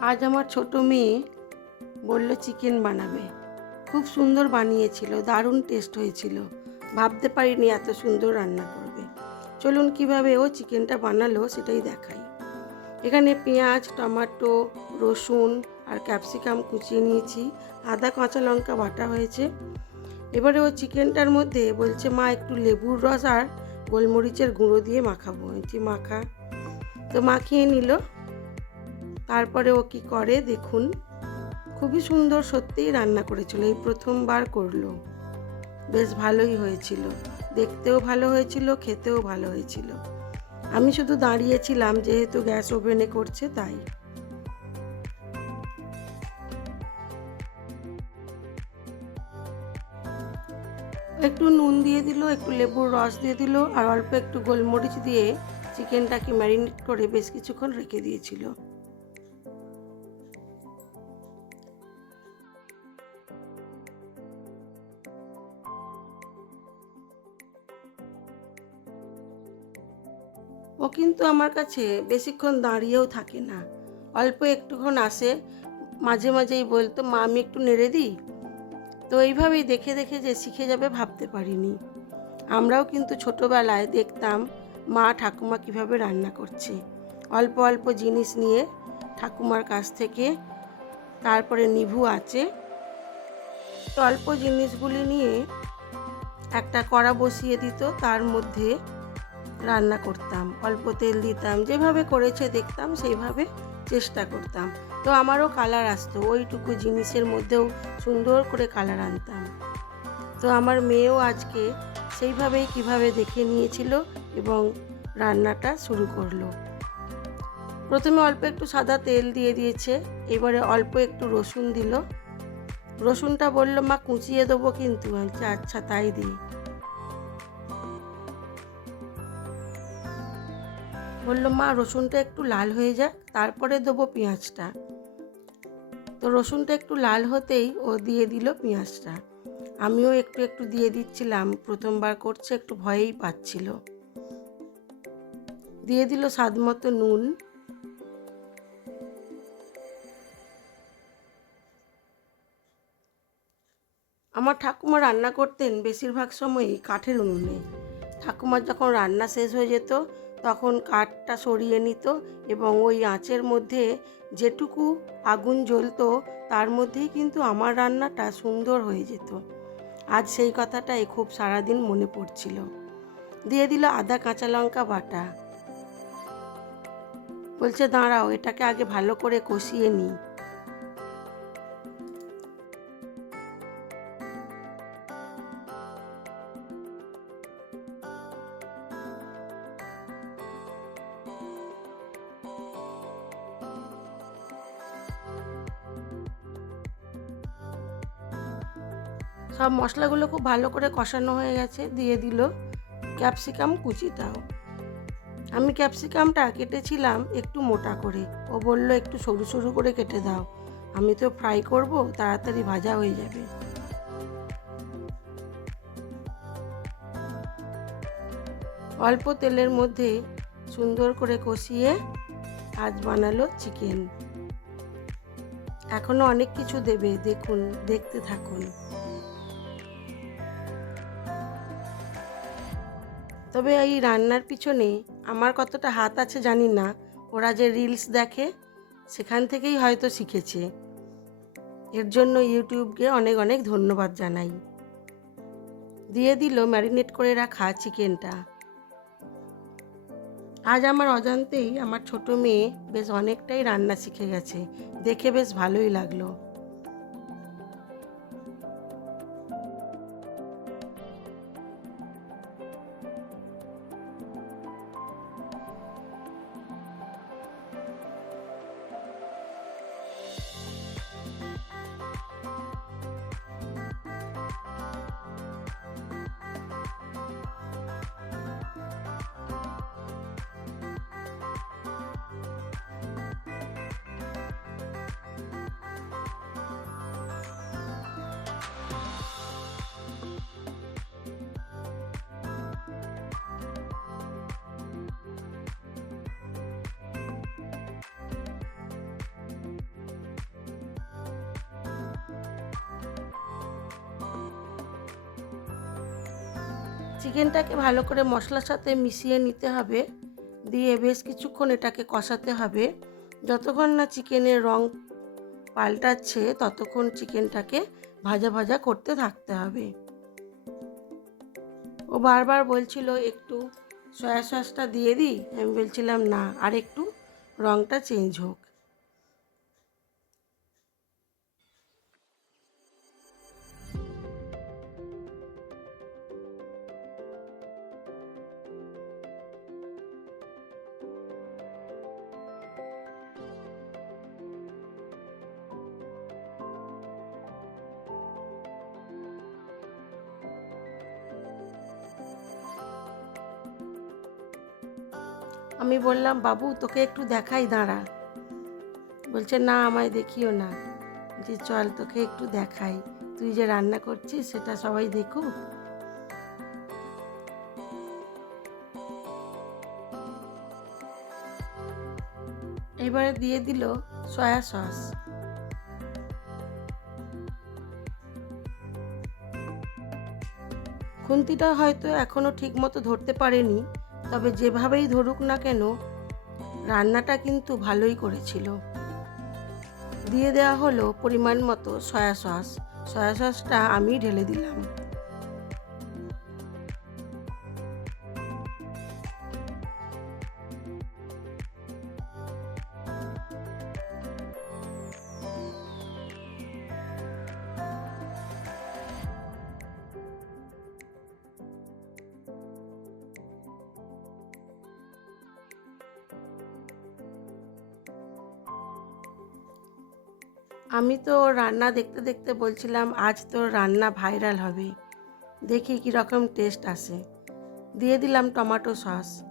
আজ আমার ছোট মেয়ে বলল, চিকেন বানাবে। খুব সুন্দর বানিয়েছিল, দারুণ টেস্ট হয়েছিল। ভাবতে পারিনি এত সুন্দর রান্না করবে। চলুন কীভাবে ও চিকেনটা বানালো সেটাই দেখাই। এখানে পেঁয়াজ, টমাটো, রসুন আর ক্যাপসিকাম কুচিয়ে নিয়েছি। আদা, কাঁচা লঙ্কা বাটা হয়েছে। এবারে ও চিকেনটার মধ্যে বলছে, মা, একটু লেবুর রস আর গোলমরিচের গুঁড়ো দিয়ে মাখাবো। বলছি মাখা। তো মাখিয়ে নিল। তারপরে ও কি করে দেখুন। খুবই সুন্দর সত্যিই রান্না করেছিল, এই প্রথমবার করল। বেশ ভালোই হয়েছিল, দেখতেও ভালো হয়েছিল, খেতেও ভালো হয়েছিল। আমি শুধু দাঁড়িয়েছিলাম, যেহেতু গ্যাস ওভেনে করছে তাই। একটু নুন দিয়ে দিল, একটু লেবুর রস দিয়ে দিল, আর অল্প একটু গোলমরিচ দিয়ে চিকেনটাকে ম্যারিনেট করে বেশ কিছুক্ষণ রেখে দিয়েছিল। ও কিন্তু আমার কাছে বেশিক্ষণ দাঁড়িয়েও থাকে না। অল্প একটুক্ষণ আসে, মাঝে মাঝেই বলতো, মা, আমি একটু নেড়ে দিই? তো এইভাবেই দেখে দেখে যে শিখে যাবে ভাবতে পারিনি। আমরাও কিন্তু ছোটোবেলায় দেখতাম, মা, ঠাকুমা কীভাবে রান্না করছে? অল্প অল্প জিনিস নিয়ে ঠাকুমার কাছ থেকে, তারপরে নিভু আছে। তো অল্প জিনিসগুলি নিয়ে একটা কড়া বসিয়ে দিত, তার মধ্যে রান্না করতাম, অল্প তেল দিতাম, যেভাবে করেছে দেখতাম, সেইভাবে চেষ্টা করতাম। তো আমারও কালার আসতো, ওইটুকু জিনিসের মধ্যেও সুন্দর করে কালার আনতাম। তো আমার মেয়েও আজকে সেইভাবেই কীভাবে দেখে নিয়েছিল এবং রান্নাটা শুরু করল। প্রথমে অল্প একটু সাদা তেল দিয়ে দিয়েছে, এবারে অল্প একটু রসুন দিল। রসুনটা বলল, মা, কুচিয়ে দেবো কিন্তু, আমি আচ্ছা তাই দিই। বলল, মা, রসুনটা একটু লাল হয়ে যাক, তারপরে দেবো পেঁয়াজটা। তো রসুনটা একটু লাল হতেই ও দিয়ে দিল পেঁয়াজটা। আমিও একটু একটু দিয়ে দিচ্ছিলাম, প্রথমবার করছে, একটু ভয়েই পাচ্ছিল। দিয়ে দিল স্বাদ মতো নুন। আমার ঠাকুমা রান্না করতেন বেশিরভাগ সময়ই কাঠের উনুনে। ঠাকুমার যখন রান্না শেষ হয়ে যেত তখন কাঠটা সরিয়ে নিত এবং ওই আঁচের মধ্যে যেটুকু আগুন জ্বলত, তার মধ্যেই কিন্তু আমার রান্নাটা সুন্দর হয়ে যেত। আজ সেই কথাটাই খুব সারাদিন মনে পড়ছিল। দিয়ে দিল আদা কাঁচা লঙ্কা বাটা। বলছে, দাঁড়াও, এটাকে আগে ভালো করে কষিয়ে নিই। সব মশলাগুলো খুব ভালো করে কষানো হয়ে গেছে, দিয়ে দিল ক্যাপসিকাম কুচিটাও। আমি ক্যাপসিকামটা কেটেছিলাম একটু মোটা করে। ও বলল, একটু সরু সরু করে কেটে দাও। আমি তো ফ্রাই করব, তাড়াতাড়ি ভাজা হয়ে যাবে। অল্প তেলের মধ্যে সুন্দর করে কষিয়ে আজ বানালো চিকেন। এখনও অনেক কিছু দেবে, দেখুন, দেখতে থাকুন। তবে এই রান্নার পিছনে আমার কতটা হাত আছে জানি না। ওরা যে রিলস দেখে, সেখান থেকেই হয়তো শিখেছে। এর জন্য ইউটিউবকে অনেক অনেক ধন্যবাদ জানাই। দিয়ে দিল ম্যারিনেট করে রাখা চিকেনটা। আজ আমার অজান্তেই আমার ছোট মেয়ে বেশ অনেকটাই রান্না শিখে গেছে। দেখে বেশ ভালোই লাগল। চিকেনটাকে ভালো করে মশলার সাথে মিশিয়ে নিতে হবে। দিয়ে বেশ কিছুক্ষণ এটাকে কষাতে হবে। যতক্ষণ না চিকেনের রং পাল্টাচ্ছে, ততক্ষণ চিকেনটাকে ভাজা ভাজা করতে থাকতে হবে। ও বারবার বলছিল, একটু সয়া সসটা দিয়ে দিই? আমি বলছিলাম, না আর একটু রংটা চেঞ্জ হোক। আমি বললাম, বাবু, তোকে একটু দেখাই, দাঁড়া। বলছে, না, আমায় দেখিও না। যে চল, তোকে একটু দেখাই। তুই যে রান্না করছিস, সেটা সবাই দেখুক। এবারে দিয়ে দিল সয়া সস। খুন্তিটা হয়তো এখনও ঠিকমতো ধরতে পারেনি। তবে যেভাবেই ধরুক না কেন, রান্নাটা কিন্তু ভালোই করেছিল। দিয়ে দেওয়া হলো পরিমাণ মতো সয়া সস। সয়া সসটা আমি ঢেলে দিলাম। আমি তো রান্না দেখতে দেখতে বলছিলাম, আজ তো রান্না ভাইরাল হবে। দেখি কীরকম টেস্ট আসে। দিয়ে দিলাম টমেটো সস।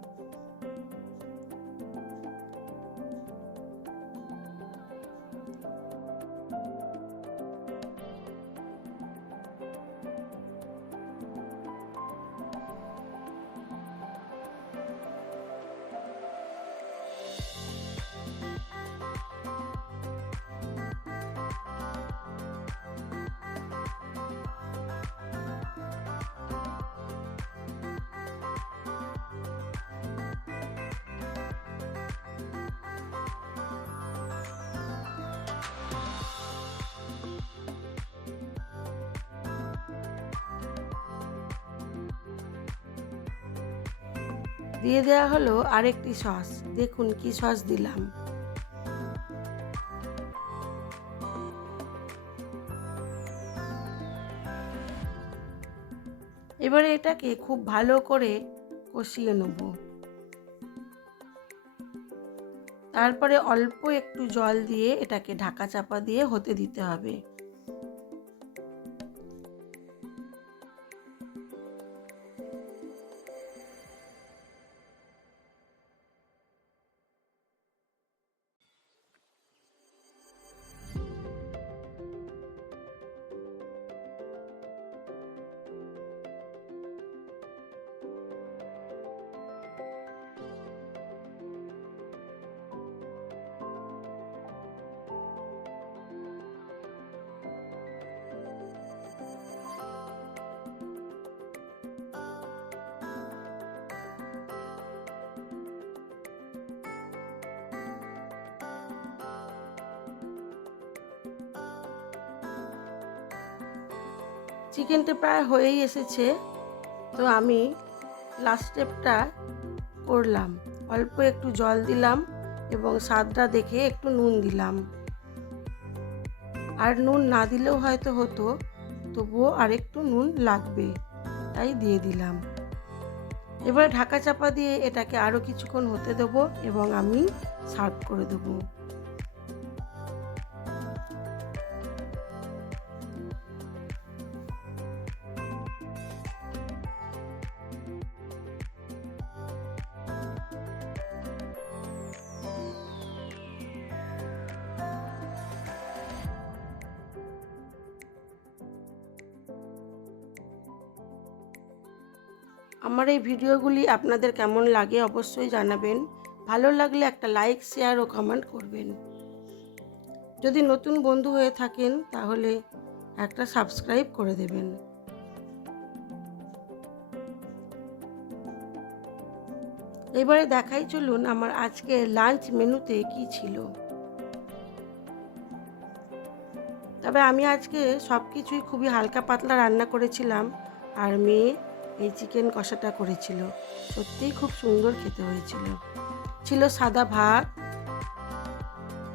দিয়ে দেওয়া হলো আরেকটি সস। দেখুন কি সস দিলাম। এবারে এটাকে খুব ভালো করে কষিয়ে নেব। তারপরে অল্প একটু জল দিয়ে এটাকে ঢাকা চাপা দিয়ে হতে দিতে হবে। চিকেনটা প্রায় হয়েই এসেছে। তো আমি লাস্ট স্টেপটা করলাম। অল্প একটু জল দিলাম এবং স্বাদটা দেখে একটু নুন দিলাম। আর নুন না দিলেও হয়তো হতো, তবুও আরেকটু নুন লাগবে, তাই দিয়ে দিলাম। এবার ঢাকা চাপা দিয়ে এটাকে আরও কিছুক্ষণ হতে দেবো এবং আমি সার্ভ করে দেবো। আমার এই ভিডিওগুলি আপনাদের কেমন লাগে অবশ্যই জানাবেন। ভালো লাগলে একটা লাইক, শেয়ার ও কমেন্ট করবেন। যদি নতুন বন্ধু হয়ে থাকেন, তাহলে একটা সাবস্ক্রাইব করে দেবেন। এবারে দেখাই চলুন আমার আজকে লাঞ্চ মেনুতে কি ছিল। তবে আমি আজকে সব কিছুই খুবই হালকা পাতলা রান্না করেছিলাম। আর মেয়ে এই চিকেন কষাটা করেছিল। সত্যিই খুব সুন্দর খেতে হয়েছিল। ছিল সাদা ভাত,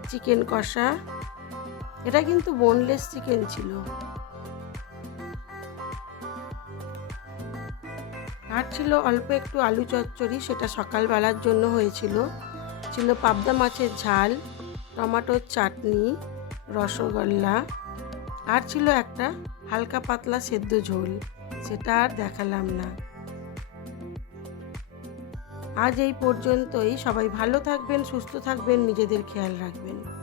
চিকেন কষা। এটা কিন্তু বোনলেস চিকেন ছিল। আর ছিল অল্প একটু আলু চচ্চড়ি, সেটা সকালবেলার জন্য হয়েছিল। ছিল পাবদা মাছের ঝাল, টমাটোর চাটনি, রসগোল্লা। আর ছিল একটা হালকা পাতলা সেদ্ধ ঝোল। সেটা আর দেখালাম না। আজ এই পর্যন্তই। সবাই ভালো থাকবেন, সুস্থ থাকবেন, নিজেদের খেয়াল রাখবেন।